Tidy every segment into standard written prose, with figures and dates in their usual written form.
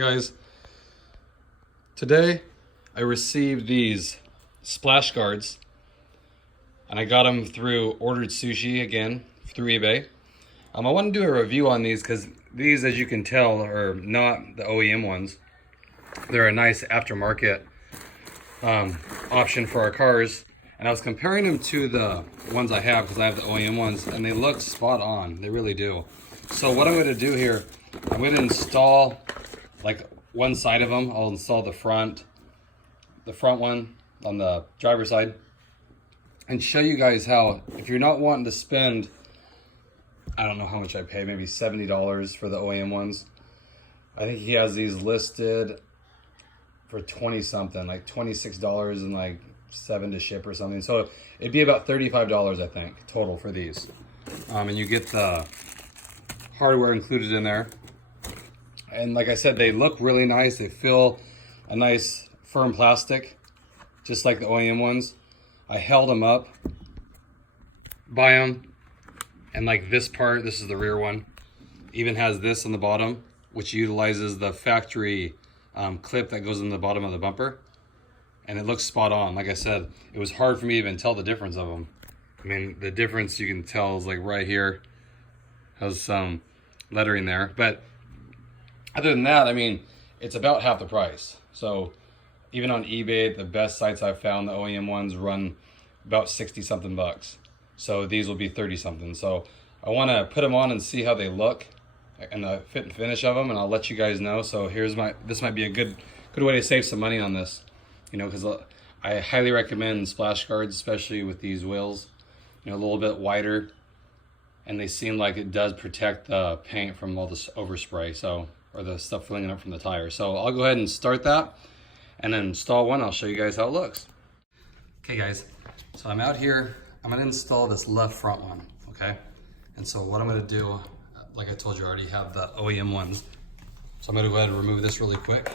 Hey guys, today I received these splash guards and I got them through Ordered Sushi again through eBay. I want to do a review on these because these, as you can tell, are not the OEM ones. They're a nice aftermarket option for our cars, and I was comparing them to the ones I have because I have the OEM ones and they look spot on. They really do. So what I'm going to do here, I'm going to install like one side of them. I'll install the front one on the driver's side and show you guys how, if you're not wanting to spend, I don't know how much I pay, maybe $70 for the OEM ones. I think he has these listed for 20 something, like $26 and like $7 to ship or something. So it'd be about $35, I think, total for these. And you get the hardware included in there. And like I said, they look really nice. They feel a nice firm plastic, just like the OEM ones. I held them up by them, and like this part, this is the rear one, even has this on the bottom, which utilizes the factory clip that goes in the bottom of the bumper, and it looks spot on. Like I said, it was hard for me to even tell the difference of them. I mean, the difference you can tell is like right here has some lettering there, but other than that, I mean, it's about half the price. So even on eBay, the best sites I've found, the OEM ones run about 60 something bucks. So these will be 30 something. So I want to put them on and see how they look and the fit and finish of them, and I'll let you guys know. So this might be a good way to save some money on this, you know, because I highly recommend splash guards, especially with these wheels, you know, a little bit wider, and they seem like it does protect the paint from all this overspray, so, or the stuff filling up from the tire. So I'll go ahead and start that and then install one. I'll show you guys how it looks. Okay guys, so I'm out here. I'm gonna install this left front one, okay? And so what I'm gonna do, like I told you, I already have the OEM ones. So I'm gonna go ahead and remove this really quick.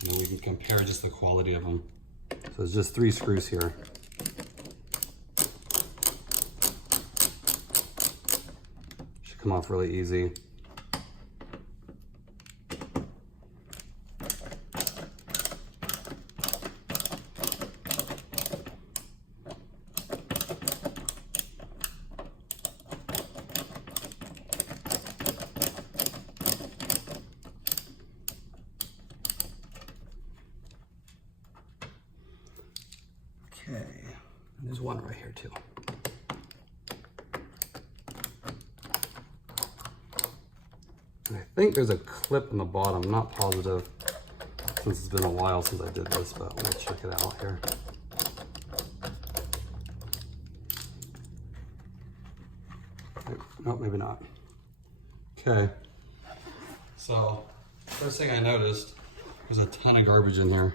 And then we can compare just the quality of them. So it's just 3 screws here. Should come off really easy. Okay, and there's one right here too. And I think there's a clip in the bottom, I'm not positive since it's been a while since I did this, but we'll check it out here. Nope, maybe not. Okay, so first thing I noticed was a ton of garbage in here.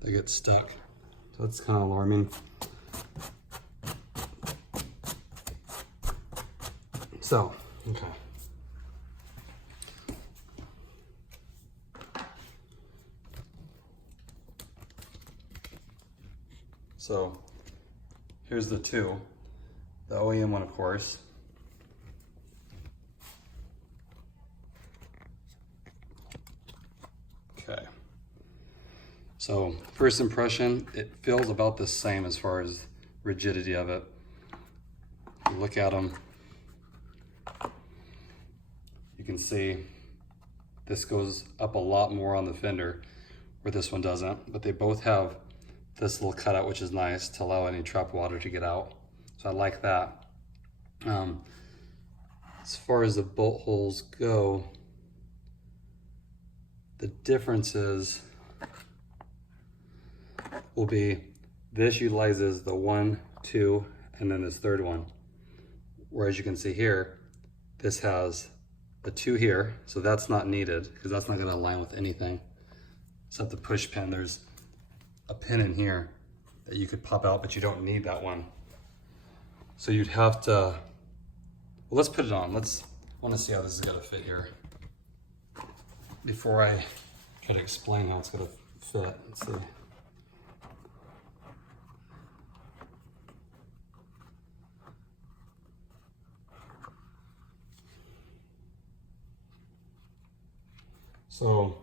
They get stuck, so that's kind of alarming. So, okay. So, here's the two. The OEM one, of course. Okay. So first impression, it feels about the same as far as rigidity of it. You look at them, you can see this goes up a lot more on the fender where this one doesn't, but they both have this little cutout, which is nice to allow any trapped water to get out. So I like that. As far as the bolt holes go, the differences will be this utilizes the 1, 2, and then this third one. Whereas you can see here, this has a 2 here, so that's not needed because that's not going to align with anything except the push pin. There's a pin in here that you could pop out, but you don't need that one. So you'd have to, well, let's put it on. I want to see how this is going to fit here before I try to explain how it's going to fit. Let's see. So,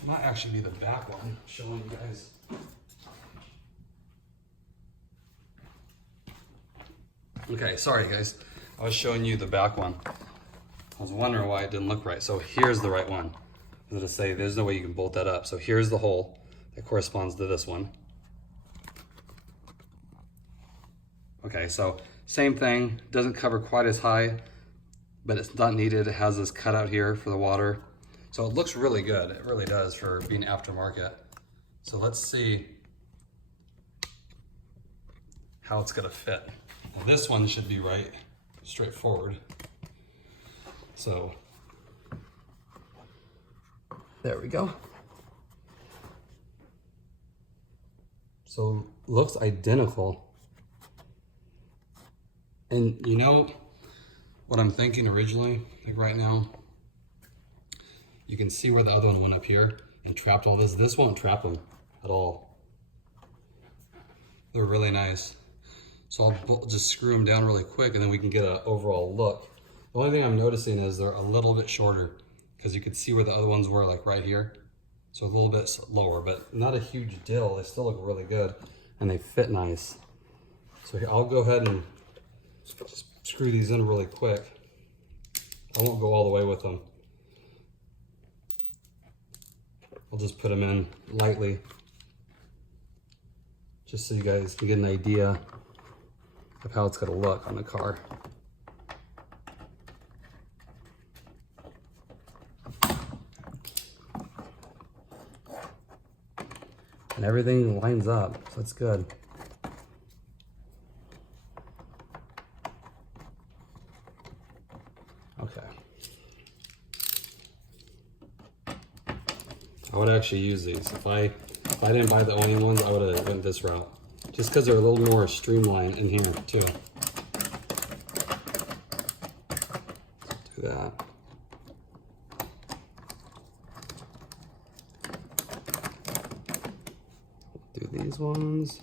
it might actually be the back one showing you guys. Okay, sorry guys. I was showing you the back one. I was wondering why it didn't look right. So here's the right one. I was gonna say, there's no way you can bolt that up. So here's the hole that corresponds to this one. Okay, so same thing, doesn't cover quite as high, but it's not needed. It has this cutout here for the water. So it looks really good. It really does for being aftermarket. So let's see how it's gonna fit. Now this one should be right, straightforward. So there we go. So looks identical. And you know what I'm thinking originally, like right now, you can see where the other one went up here and trapped all this. This won't trap them at all. They're really nice. So I'll just screw them down really quick and then we can get an overall look. The only thing I'm noticing is they're a little bit shorter because you can see where the other ones were, like right here. So a little bit lower, but not a huge deal. They still look really good and they fit nice. So here, I'll go ahead and just screw these in really quick. I won't go all the way with them. I'll just put them in lightly, just so you guys can get an idea of how it's gonna look on the car. And everything lines up, so it's good. Okay. I would actually use these. If I didn't buy the OEM ones, I would have went this route. Just because they're a little more streamlined in here too. Do that. Do these ones.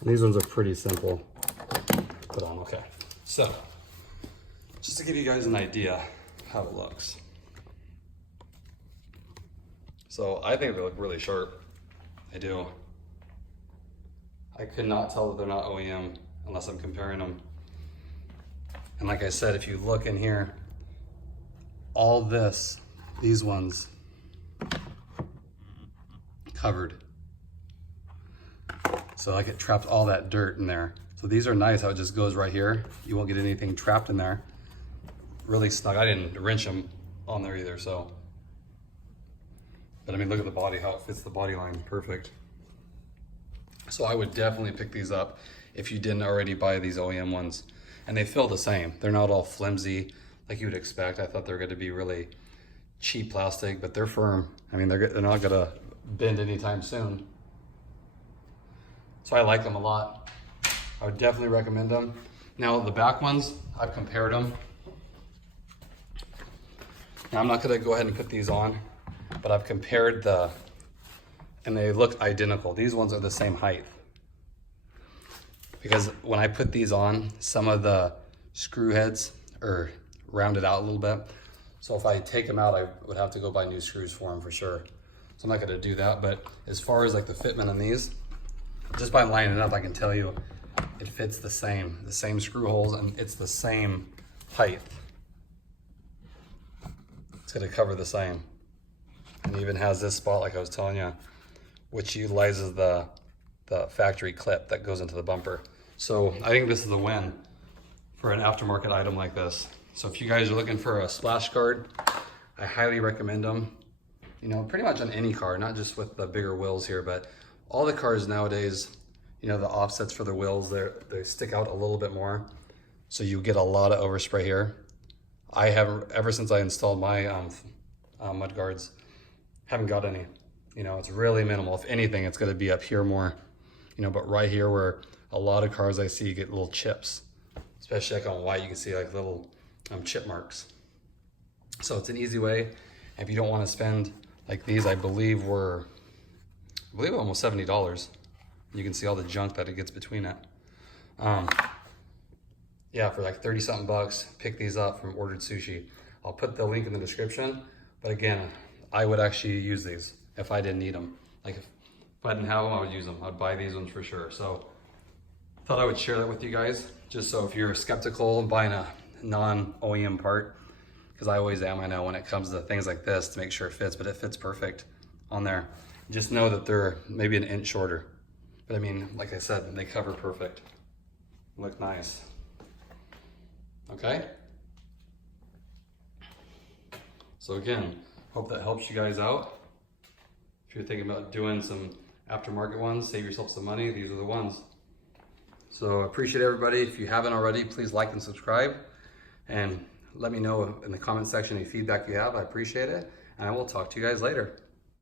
And these ones are pretty simple to put on. Okay, so just to give you guys an idea how it looks. So I think they look really sharp. I do. I could not tell that they're not OEM unless I'm comparing them. And like I said, if you look in here, all this, these ones, covered. So like it trapped all that dirt in there. So these are nice how it just goes right here. You won't get anything trapped in there. Really snug. I didn't wrench them on there either, so. But I mean, look at the body, how it fits the body line, perfect. So I would definitely pick these up if you didn't already buy these OEM ones. And they feel the same. They're not all flimsy like you would expect. I thought they were going to be really cheap plastic, but they're firm. I mean, they're not going to bend anytime soon. So I like them a lot. I would definitely recommend them. Now the back ones, I've compared them. Now I'm not going to go ahead and put these on, but I've compared and they look identical. These ones are the same height. Because when I put these on, some of the screw heads are rounded out a little bit. So if I take them out, I would have to go buy new screws for them for sure. So I'm not gonna do that, but as far as like the fitment on these, just by lining it up, I can tell you it fits the same screw holes, and it's the same height. It's gonna cover the same. And it even has this spot, like I was telling you, which utilizes the factory clip that goes into the bumper. So I think this is a win for an aftermarket item like this. So if you guys are looking for a splash guard, I highly recommend them. You know, pretty much on any car, not just with the bigger wheels here, but all the cars nowadays, you know, the offsets for the wheels, they stick out a little bit more. So you get a lot of overspray here. I have, ever since I installed my mud guards, haven't got any. You know, it's really minimal. If anything, it's gonna be up here more, you know, but right here where a lot of cars I see get little chips, especially like on white, you can see like little chip marks. So it's an easy way. If you don't wanna spend Like these, I believe almost $70. You can see all the junk that it gets between it. Yeah, for like 30 something bucks, pick these up from Ordered Sushi. I'll put the link in the description, but again, I would actually use these if I didn't need them. Like if I didn't have them, I would use them. I'd buy these ones for sure. So thought I would share that with you guys, just so if you're skeptical buying a non-OEM part, because I always am, I know when it comes to things like this, to make sure it fits, but it fits perfect on there. Just know that they're maybe an inch shorter. But I mean, like I said, they cover perfect. Look nice. Okay? So again, hope that helps you guys out. If you're thinking about doing some aftermarket ones, save yourself some money, these are the ones. So I appreciate everybody. If you haven't already, please like and subscribe. And let me know in the comment section any feedback you have. I appreciate it. And I will talk to you guys later.